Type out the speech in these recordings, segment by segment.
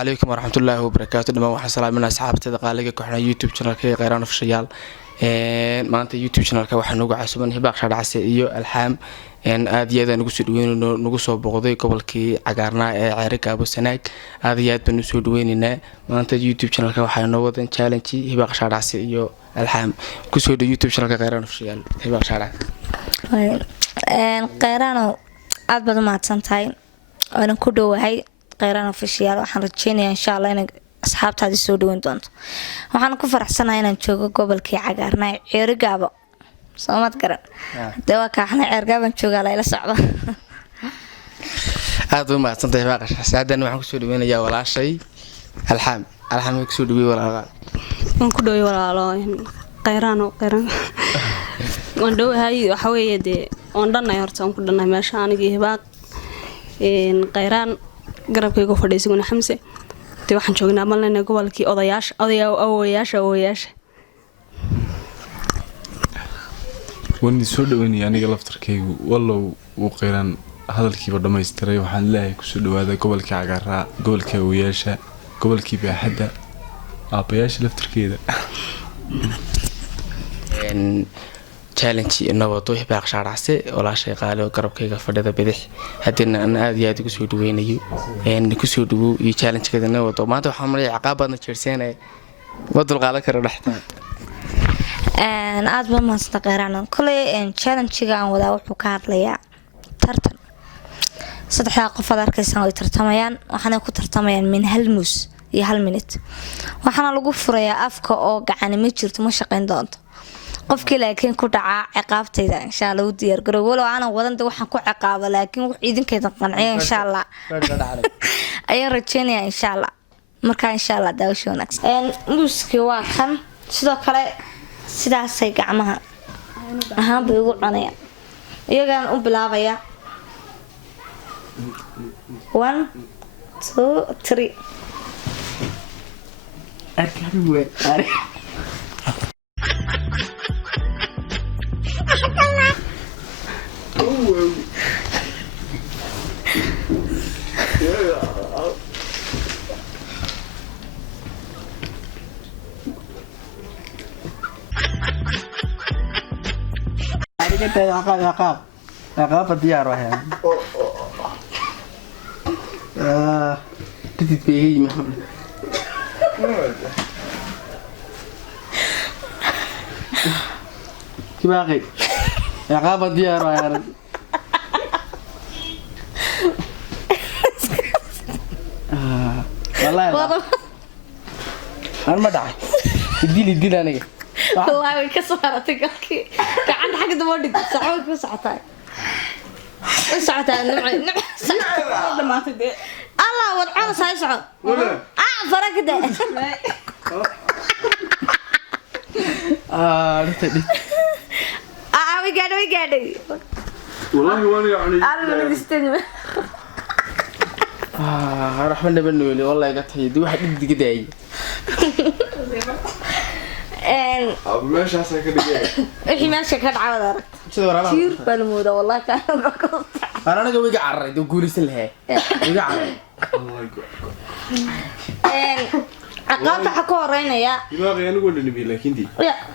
عليكم ورحمة الله وبركاته. دمان waxaan salaaminaa asxaabtada qaaliga ku xidhan YouTube channelka Qeyraan Official. maanta YouTube channelka waxaan ugu casuuban Hibaaq Shaadhacse iyo Alxaam aad iyo aad ugu soo dhaweynayno nagu soo boqday gobolkii cagaarnaa ee Ceeriga Abu Sanaag. aad iyo aad baan u soo dhaweynaynaa maanta YouTube channelka waxaan noo wadan challenge Hibaaq Shaadhacse iyo Alxaam ku soo dhaw YouTube channelka Qeyraan Official. Hibaaq Shaadhacse Qeyraan aad baad u mahadsantahay waan ku dhawahay Qeyraan Official waxaan rajeynayaa insha Allah in asxaabtaadi soo dhaweyn doonto. waxaan ku faraxsanahay inaan joogo gobolkii cagaarnaa ee Ceeriga Abu Sanaag garan dawa ka xana Ceeriga Abu jooga la ila socdo. aad u mahadsantahay Hibaaq Shaadhacse. haddana waxaan ku soo dhaweynayaa walaashay Alxaam. Alxaam ku soo dhaweey walaalaha waan ku dhaweey walaalo Qeyraan waan dhawahay waxa weeye on dhanay horta aan ku dhanay meesha aniga Hibaaq Qeyraan garabkayga fadhiisiguna Xamse waxaan joognaa malna gobolkii odayaasha wani soo dhaweynay aniga laftarkaygu wallow uu Qeyraan hadalkiiba dhameystiray waxaan leeyahay ku soo dhawaada gobolkii cagaaraa gobolkii odayaasha gobolkii baaxadda aabayaasha laftarkeeda challenge inawado Hibaaq Shaadhacse walaashay qaali oo garabkayga fadhida bidix hadina aan aad iyo aad ugu soo dhaweynayo ku soo dhawo iyo challenge-keeda inawado maanta waxaan maray caqabadna jeersanay wadal qaala kara dhaxta aad baan maanta Qeyraan kulay challenge-ga aan wada wuxuu ka hadlayaa tartan saddex qof arkaysan oo tartamayaan waxaana ku tartamayaan min hal mus iyo hal minute waxaana lagu furayaa afka oo gacan ma jirto ma shaqeyn doonto qofkii laakiin ku dhaca ciqaabtayda insha Allah u diyaar garow walaal aan wadan waxaan ku ciqaabo laakiin wax idinkeeda qanciyo insha Allah ayaan rajeynayaa insha Allah marka insha Allah daawasho wanaagsan muuski waa kan sidoo kale sidaasay gacmaha ahaan bay ugu cunayaan iyagaan u bilaabaya 1 2 3 عقاب ديار واحد تتبيهي محمد كيف باقي عقاب ديار واحد والله أنا ما دعي اديني أنا والله كسرتك كعند حق دمودك ساعات بساعتين ساعتين نوع ما تدي الله والعون سايسعد فرق ده رتدي ويقعد والله وانا يعني انا مستني رحمنا بنولي والله قطعي دي واحد دقيقة ابو ماشي هسه كده وحي ماشي كان عاود كثير بالموده والله كان انا قوي قعري دو قوليس لها قعري عقابته حكو هرينيا دماغي انا اقول نبي لكن دي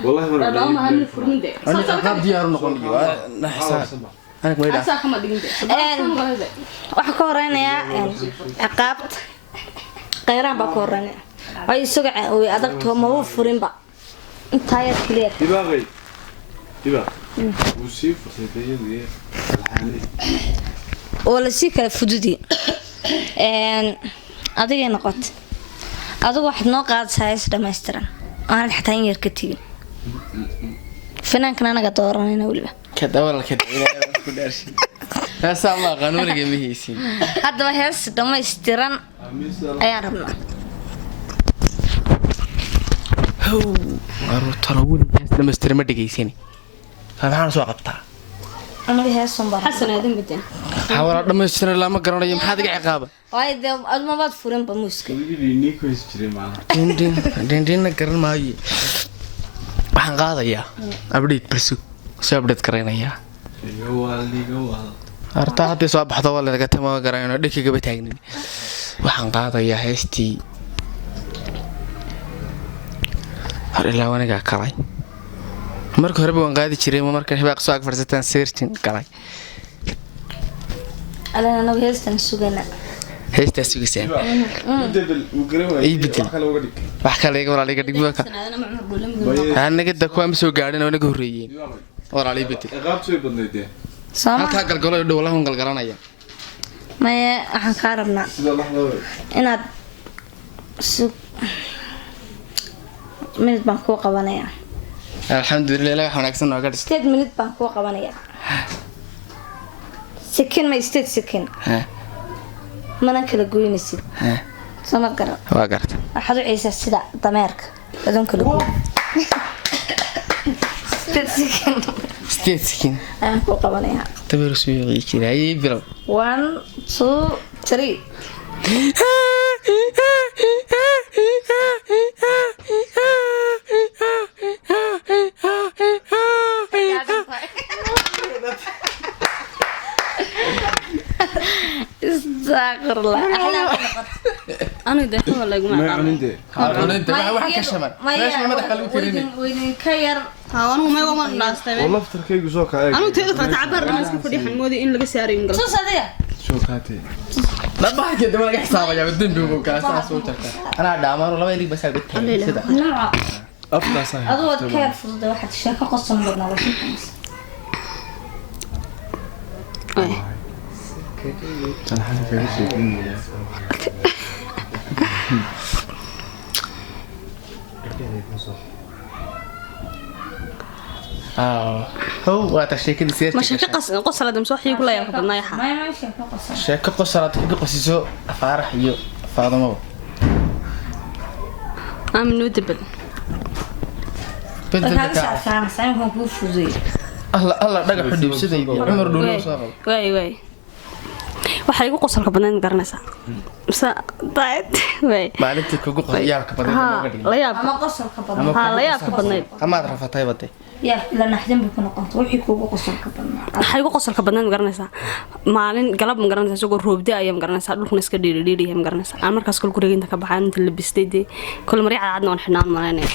والله ما هل فرمده انا عقاب ديار نقول نحساب انا كويس اسا كما دغنت waxa ka horeynaya ciqaabt Qeyraan ba ka horeynaya way isaga way adagto ma uu furinba inta yar kaliya دماغي وسيف فصيديه الحالي wala si kala fududi adiga noqot adigu wax noo qaadaysaa is dhameystiran aan xataa in yar ka tagin finaankan anaga dooranayna waliba كدولة كده ku dhaarshi هسا ما قانونيga ma haysin hadaba hees dhameystiran ayaan rabnaa waro talawul hees dhameystiran ma dhageysani maxaan soo qabtaa anaga heesan baa حسن ادم بدن xawala dhameystiran lama garanayo maxaad iga ciqaaba way de adma baad furin ba muuska ni ku is jiray maaha dindin garan maayo waxaan qaadayaa update balsu soo update kareynayaa liga wal arta hadii soo baxdo wala laga tamo garayno dhikiga ba taagnin waxaan qaadayaa heestii hor ilaa wanigaa kalay marka horeba waan qaadi jiray markan hibaaq soo ag farsataan searchin galay alana anagu heestan sugana heestaa sugisaan wax kale iga walaaliga dhigmaka anaga da kuwa ma soo gaadhin oo naga horreeyeen walaaliga bedel halkaa galgalo iyo dhowlahan galgalanaya maya waxaan kaa rabnaa inaad minute baan kuu qabanayaa alxamdulilah ilaah wanaagsan nooga dhis 8 minute baan kuu qabanayaa second ma 8 second mana kala goynaysid sama garan waa garta waxaad u ciisaa sida dameerka adoon kala goyn 8 second ayaan kuu qabanayaa dameer soo yaqii jiray bilow 1 2 3 استغفر الله أنا ده هو اللي يقوم عندي waxaan ka shaman meesha madaxa lagu tirinay وين كير ها أنا ما يقوم الناس تبي والله افتركيك سو كاي أنا تقدر تعبر الناس كيف دي حمودي إن لقى سعري إنجلس شو صديق سو كاتي la baa ka dama laga xisaabaya dambi uu kala soo tarta ana dhaamaano laba ilig bas halka sida نوع افضل صحيح أضوء كير فضل واحد شاكا قصة بدنا أي كان حاجه كده شيء هو واتشيكدي سيرتي ما شاكا قصة لازم صح يقول لا ياخذ نايحة ما شاكا قصة sheeko qosaraad ka qosiso afaarax iyo faadamo أنا من ودبل كان ساعة ساعة كان كوفوزي الله dhaga xudibsaday Umar Dhuulo soo qabo واي waxa igu qosolka badan garanaysaa mise diet way maalintii kugu qoyaabka badan looga dhigay la yaab أما قصة كبرنا ha la yaab ka badnayd amaad rafatay baday يا لا نحزن بكون قنط وحي كوجو قصة كبرنا waxa igu qosolka badan garanaysaa maalin galab ma garanaysaa isagoo roobda ayam garanaysaa dhulkuna iska dhiiriiriyay ma garanaysaa aan markaas kul gurigeenta ka baxaan inta la bistay kul mariica cadna aan xinaan malaynay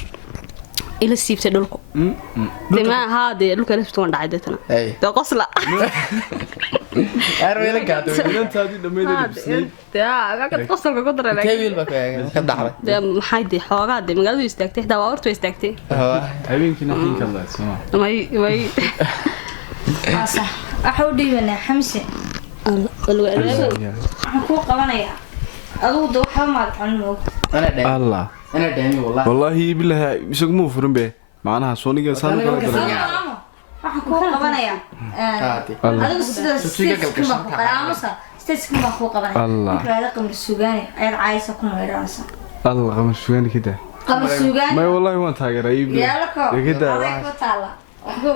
ila siibtay dhulku dima haade dhulka la siibtay waan dhacay deetana da qosla arweela gaado inantaadii dhameeyay bisnay yaa ka qosolka ku daray kevil ba ka dhacday maxay de xoogaa de magaaladu istaagtay xitaa waa hortu istaagtay habeenkii naxin ka la soo may صح أحودي بنا حمسة أكو قبنا أدو دو حماد عنو ana dhaan الله ana dhaani wallahi والله بالله isagu ma furin be macnaha sooniga saan kala galay أكو قبنا يا أدو ستة كم بقى قرامسة ستة كم بقى قبنا الله. هذا قمر السوداني أيد عايزة كم ويرانسة الله قمر شوان كده قمر السوداني ما والله ما تاجر يبلي يا لكو كده عليك وتعالى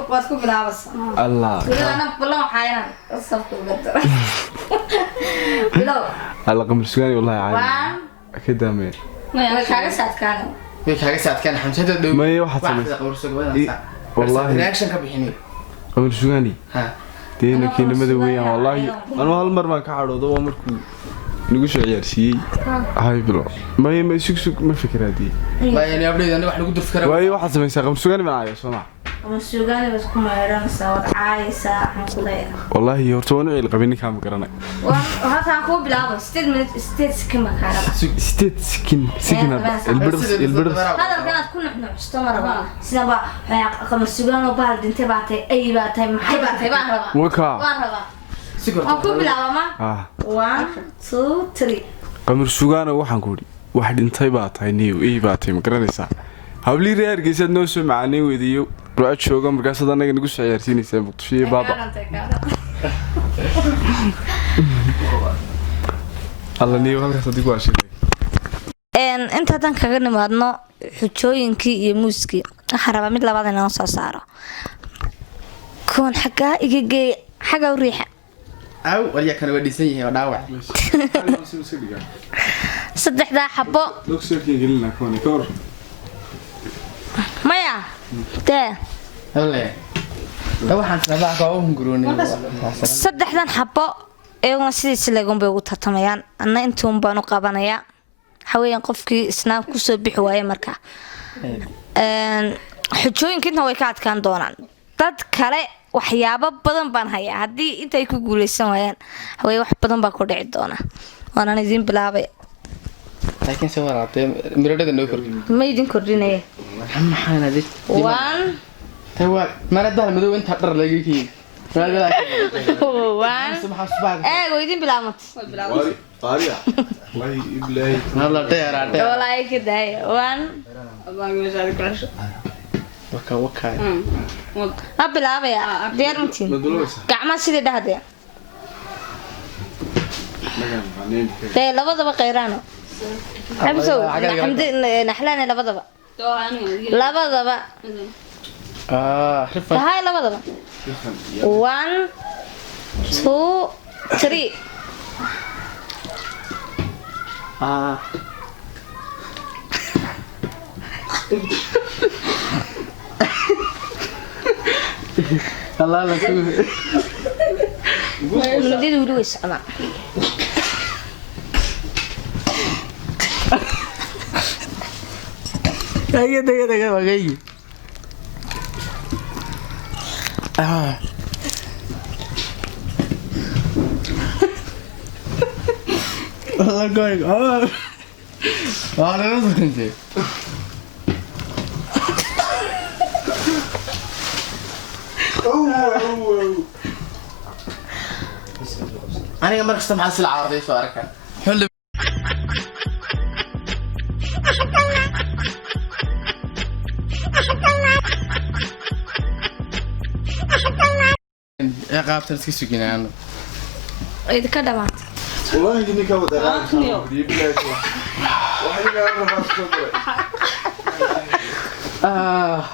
واسكو بلابس الله أنا بلا حيانا الصف وقدر بلا الله قمر شوان والله عادي وان كده ما ما كاغا سات كانوا way kaaga saadkan xamsada dhow ما واحد سمي والله reaction ka bixinay قمر شواني ha deena keenimada weeyaan wallahi anu hal mar baan ka cadhoodo waa markuu nagu soo ciyaarsiiyey hay bilo ma sug ma fikraadii bayani abdheed aniga wax lagu durf kara waayo waxaad samaysaa qamar sugaan ma aayo soo ma السوداني بس كم ويرانسة وعايزة حنقولها wallahi horta waan ceel qabin ninka ma garanay وهذا أكو بلابس ستيت سكين مكانها state skin البرس هذا كانت كنا إحنا عشتمرة بقى سنا بقى قمر السودان وبعد انت بعتي أي بعتي محي بعتي بقى وكا بقى sigor أكو بلابس ما ah 1 2 3 qamar sugaan waxaan ku ri wax dhintay baa tahay niyo baa tahay ma garanaysaa hawli reerkiisa noo soo macaanay wadiyo ruuc jooga markaas anaga nagu soo ciyaarsiinaysaa muqdisho baaba alla niyo halkaas adigu waa sheegay inta haddaan kaga nimaadno xujooyinkii iyo muuskii waxaan rabaa mid labaad inaan soo saaro kuwan xaggaa iga geeya xaggaa u riixa aw waliya kan waa dhisan yahay dhaawac saddexdaa xabo maya dee hale waxaan sabaa ka u hunguroonay saddexdan xabo iyaguna sidiisi leegun bay ugu tartamayaan anna intuun baan u qabanayaa waxaweyaan qofkii isnaab kusoo bixi waaye markaa xujooyinka intan way ka adkaan doonaan dad kale waxyaabo badan baan hayaa haddii intay ku guuleysan waayaan haweye wax badan baa ku dhici doona waanaan idiin bilaabay laakiin se waraabtee miradhada noo kordhi ma idin kordhinaya maxaanadi one maradahal madow intaa dhar laga keeni one eego idin bilaabmata walaahi ka daaya one ma bilaabaya diyaar matiin gacmaa sidii dhahdee dee labadaba qayraano xabsow naxlaane labadaba tahay labadaba 1 2 3 الله لا شوف ولدي ودو يسمع دقيقة بقى والله قايق انا ما كنت أنا مرة استمع السلعة عرضي سوارك حلو يا قابتر تكسكين أنا إذا كدمت والله إني كود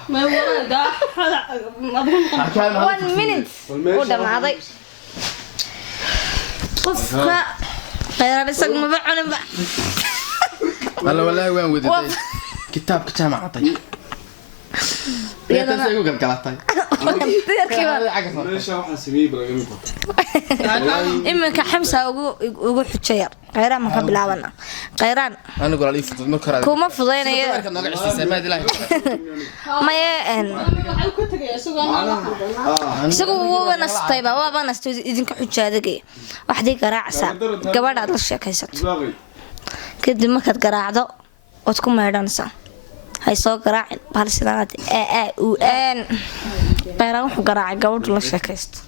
ما هو ده هذا 1 minute ودمعضي قفك غير بس ما بعلم والله وين ودي كتاب جامعة عطي يا تسوي قلقلتي ليش واحد سميه بلا iminka xamsa ugu xujayar qayraan ma ka bilaabana qayraan أنا أقول عليه فضل نكرة kuma fudaynayo maye isagu wuu nastayba waaba nastay idinka xujaadagay waxdii garaacsa gabadhaad la sheekaysato kadib markaad garaacdo ood ku meedhanaysaa hay soo garaacin bal sidaad qayraan wuxuu garaacay gabadhu la sheekaysto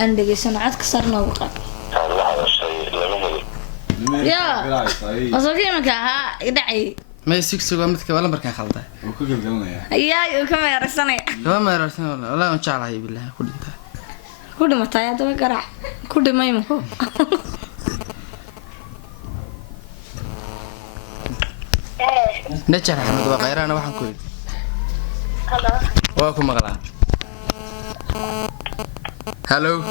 aan dhegeysan codka sar noogu qaad يا أصدقائي مكاها يدعي ما يسيك سوى مثل ولا مركان خلطة وكل قلنا يا كم يا رسني ما يرسل والله ما شاء الله بالله كل انت كل ما تايا تو قرع كل ما يمكو نجح أحمد وغيره أنا واحد كويس هلا واكم مغلا هلو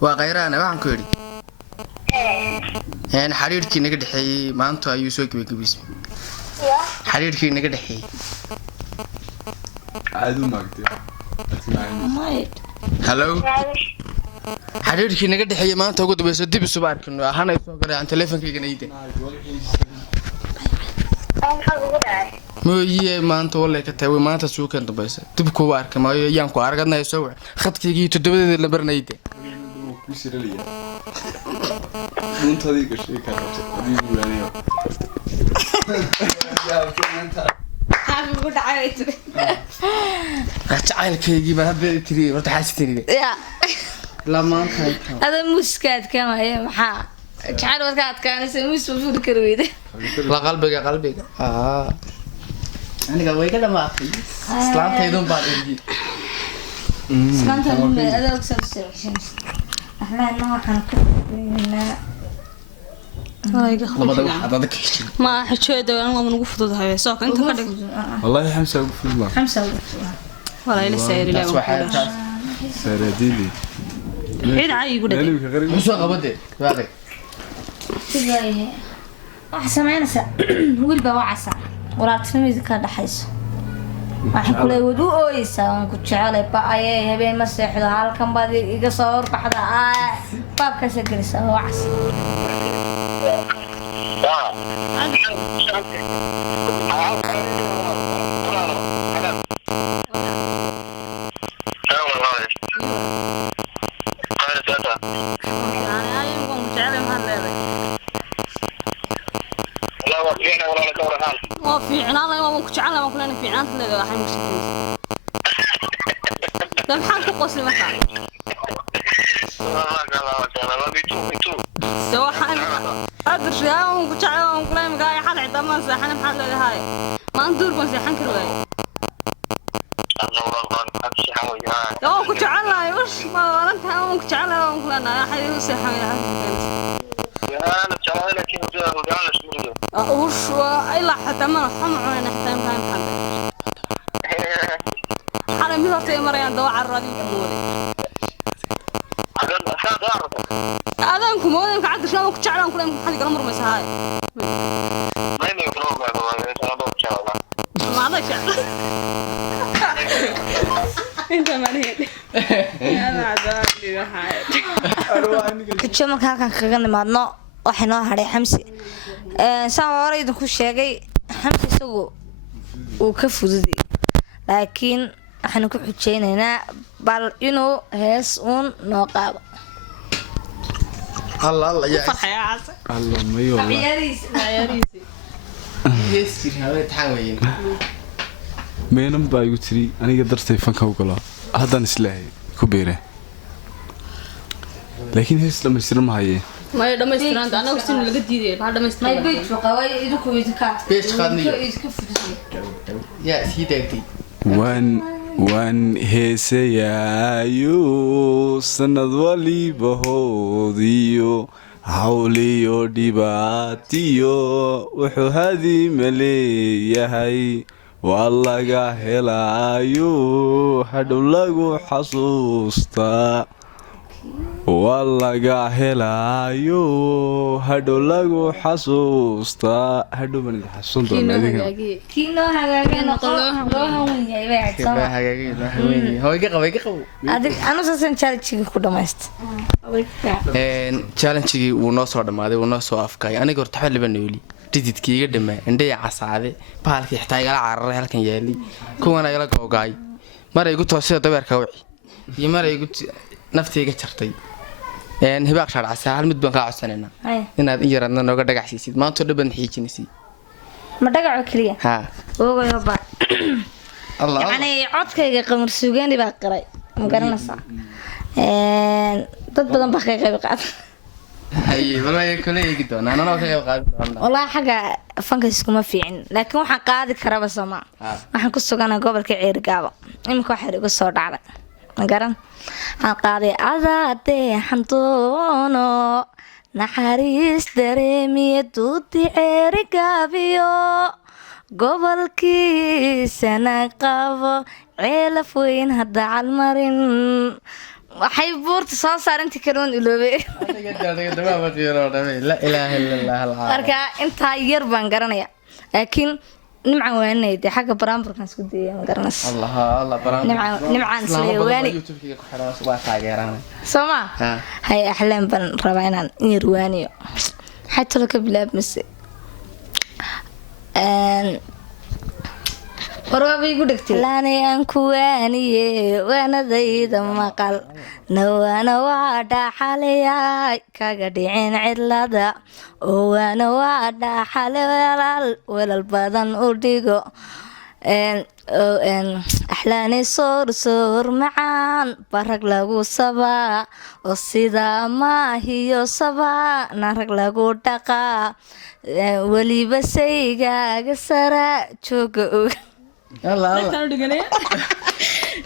وغيره أنا واحد كويس يعني حريركي نقد حي ما أنتوا أيوسوك بيكبيس حريركي نقد حي عادو ما هلو حريركي نقد حي ما أنتوا قد بس دي بسبارك إنه أنا يسوق عن تليفونك جنيدة ما هي ما أنت والله كتاوي ما أنت سوق أنت بس تبكوا بارك ما يانكوا أرجعنا يسوع خط كي تدبر اللي برنيته ويصير لي انت هذيك الشيء كانت حاجة قلت عايت تعال كي ما هبي تري ورت حاستني يا لا ما خايف هذا مسكات كما هي محا تعال وقت كان سموس وفود كرويده لا قلبك أنا قوي كده ما في سلام تيدون بعد إنجي سلام تيدون هذا أكثر سيرشين إحنا إنه حنكون لبضة واحد هذا كيشين ما حشيت أنا من قفطة هاي ساق أنت كده والله حمسة وقف الله خمسة ولا إلى سير لا ولا سرديلي عيد عاي يقول لك لك غريب مش غبدة بعدك واحد سمعنا سا ويل بوعسا ولا تلميذ كان حيس waxaan kule wad u ooyeysaa waan ku jecelay ba ayay habeen ma seexdo halkan baad iga soo horbaxda baabkaasa gelisaa wacas في عنانا يوم كنت على ما كنا في عنانا لا حين مش كم حال قصي مثلا سواء حال أدري يوم كنت على يوم كنا مقاي حال عدما ساحنا محل هاي ما ندور بس ساحن كروي يوم كنت على يوش ما أنت يوم كنت على يوم كنا حي وساحن وش إلا حتى ما نحمل علينا حتى ما نحمل حنا ميرتي مريان دوا على الراديو كمودي هذا كمودي قاعد شلون كنت على كل يوم حد يقرمر مسهاي ما عندك انت مالين انا عذابني هاي كنت marka halkan kaga nimaadno waxa noo haray xamsi saan hore idinku sheegay xamsi isagu uu ka fududay laakiin waxaan ku xujeynaynaa bal inuu hees uun noo qaado الله الله يا الله ما يوم يسكر هذا تحاول مينم بايو تري أنا قدرت فنك وقلا هذا نسلاه كبيرة لكن هيس لما يصير معي ما يدام يسترند أنا وسين اللي قديدي بعد ما ما يسترند يبيت وقواي يدكو يدكا بيش خدني يا سيدك وان هيسيايو سند ولي بهوديو حوليو ديباتيو وحو هذي مليهاي والله هلايو هدو لغو حسوستا والله هلايو هدو لغو حسوستا هدو من الحسون دون كينو هاغاغي نقلوها وين يبعد سما هو يقوي أنا أساساً challenge ku dhamayst challenge-gii wuu noo soo dhamaaday wuu noo soo afkay aniga horta xal liban nooli dididkii iga dhamaa indhay casaade baalkii xitaa igala cararay halkan yaali kuwana igala googaay maray igu toosida dabeerka wici iyo maray igu naftayga jartay hibaaq sharcasa hal mid baan ka codsanayna inaad in yaradna nooga dhagacsiisid maanta dhaban xiijinaysi ma dhagaco kaliya ha oogayo ba Allah yani codkayga qamar suugaani baa qiray ma garanaysaa dad badan baa ka qayb qaatay hay walaa kale igi doona anana ka qayb qaadana والله حاجة فانكس كم فيعن لكن وحن قاعد كربة سما وحن كسر أنا قبل كعير جابا إمك واحد يقصر على مقارن عن قاعد عذاتي حنطونو نحريس دريمي توتي عير جابيو قبل كي سنة قابو عيلف وين هدا عالمرين waxay buurta soo saaranti karoon iloobe la ilaaha illa allah marka inta yar baan garanaya laakiin nimcan waanayde xagga baraamburkan isku dayay ma garanaysa allah allah baraan nimcan sleewaani youtube-ka ku xidhan waa taageerana soma hay ahlan ban rabaa inaan irwaaniyo xataa ka bilaabmase warwaabay igu dhigtay laanayaan kuwaaniye waanadayda maqal nawaana waa dhaxalayay kaga dhicin cidlada oo waana waa dhaxale walal badan u dhigo axlaanay soor macaan barag lagu sabaa oo sidaa maahiyo sabaa narag lagu dhaqaa weliba saygaaga sara jooga og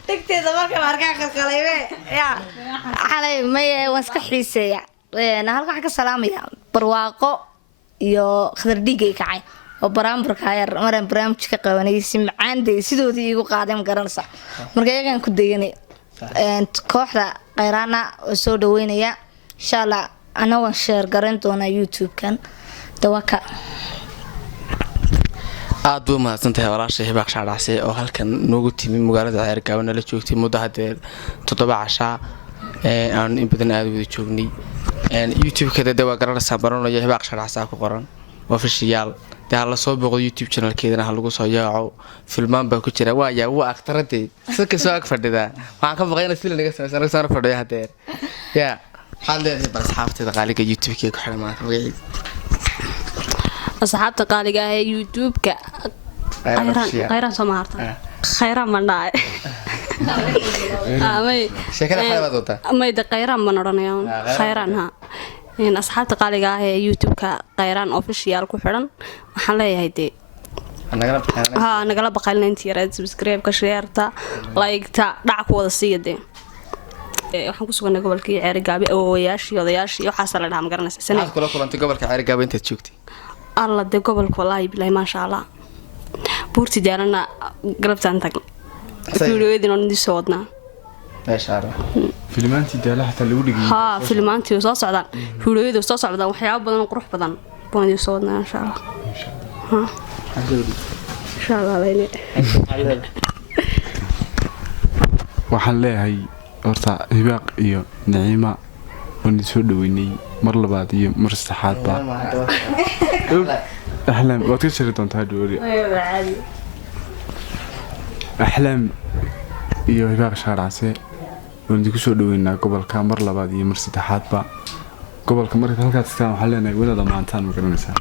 تكتي ضمك ماركا خلقليبه يا حالي ما واسك xiiseeya halka xaq salaamaya barwaaqo iyo khadar dhigay kacay oo baraamburka yar maraan barnaamijka qabanaysi macaanday sidoodii igu qaadeen garanaysa marka iyagan ku dayanay kooxda qeyrana oo soo dhaweynaya insha Allah ana waan share garan doona YouTube kan dawaka aad buu mahadsantahay walaashay hibaaq shaadhacse oo halkan noogu timi magaalada ceergaaban nala joogtay muddo hadeer 7 cashaa aan in badan aad wada joognay youtube-keeda de waa garanaysaa baranaya hibaaq shaadhacse ku qoran official de ha la soo booqdo youtube channelkeedana ha lagu soo yaaco filmaan baa ku jira waaya waa aktaradee sidka soo ag fadhidaa waxaan ka baqayna sila naga samaysan anaga soo fadhiya hadeer yaa waxaad leedahay bal asxaabteeda qaaliga youtube-keeda ku xiran maanta magaciisa asxaabta qaaliga ah ee youtube-ka qayraan soo maarta khayraan ma dhacay sheekada xalabaad wataa mayda qayraan ma odhanaya khayraan ha asxaabta qaaliga ah ee youtube-ka qayraan official ku xiran waxaan leeyahay dee nagala baqalina intii yaraad subscribe-ka sheerta like-ta dhac ku wada siiya dee waxaan ku suganay gobolkii ceerigaabe awowayaashii odayaashii waxaasa la dhaha ma garanaysa waxaad kula kulantay gobolka ceerigaabe intaad joogtay alla dee gobolka wallaahi bilaahi maasha allah buurti daalana galabtaan tag fiidiyooyadina on idii soo wadnaa maasha allah filimaantii daala xataa lagu dhigay haa filimaantii soo socdaan fiidiyooyadu soo socdaan waxyaabo badan oo qurux badan baan idii soo wadnaa insha allah insha allah leyne waxaan leeyahay horta hibaaq iyo naciima waan soo dhaweynay mar labaad iyo mar saddexaadba axlaam waad ka jari doontaa dhoori axlaam iyo hibaaq shaadhacse waan idinku soo dhaweynaa gobolka mar labaad iyo mar saddexaadba gobolka markaad halkaad tagtaan waxaan leenahay wada dhammaantaan ma garanaysaa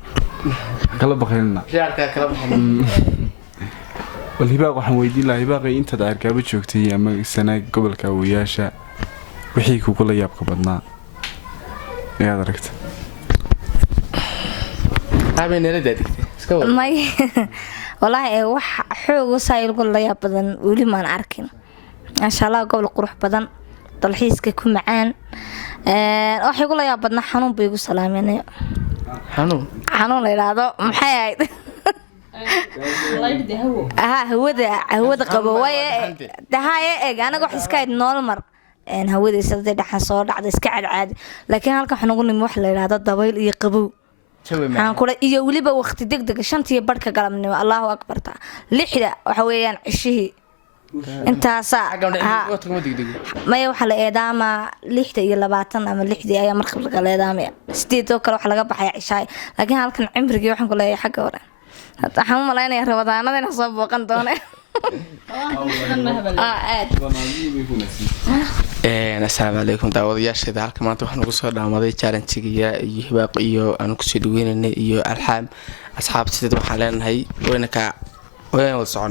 kala baqaylina bal hibaaq waxaan weydiin lahaa hibaaqay intaad ceergaabo joogtay ama sanaag gobolka awoyaasha wixii kugula yaabka badnaa ayaad aragta may wallaahi wax xoog wasaayilku la yaab badan weli maan arkin maasha allah gobol qurux badan dalxiiska ku macaan waxay kula yaab badnaa xanuun bay igu salaameenayo xanuun la yidhaahdo maxay ahayd hawada qabo waaye eeg anaga wax iska hayd nool mar hawadiisa dadii dhaxan soo dhacda iska cadcaadi laakiin halka waxaan ugu nimi wax la yidhaahdo dabayl iyo qabow waxaan kula iyo weliba waqti degdega 5 barhka galabnimo allahu akbarta 6 waxa weeyaan cishihii intaasaa maya waxaa la eedaamaa 6 iyo 20 ama 6 ayaa markab laga leedaamaya 8 oo kale wax laga baxaya cishaay laakiin halkan cimrigii waxaan ku leeyahay xagga hore waxaan u malaynayaa rabadaanada inaan soo booqan doone asalaamu calaykum daawadayaasheeda halka maanta waxaan ugu soo dhaamaday challenge-giya iyo hibaaq iyo aan kusoo dhaweynaynay iyo alxaam asxaabtideed waxaan leenahay wayna wada socona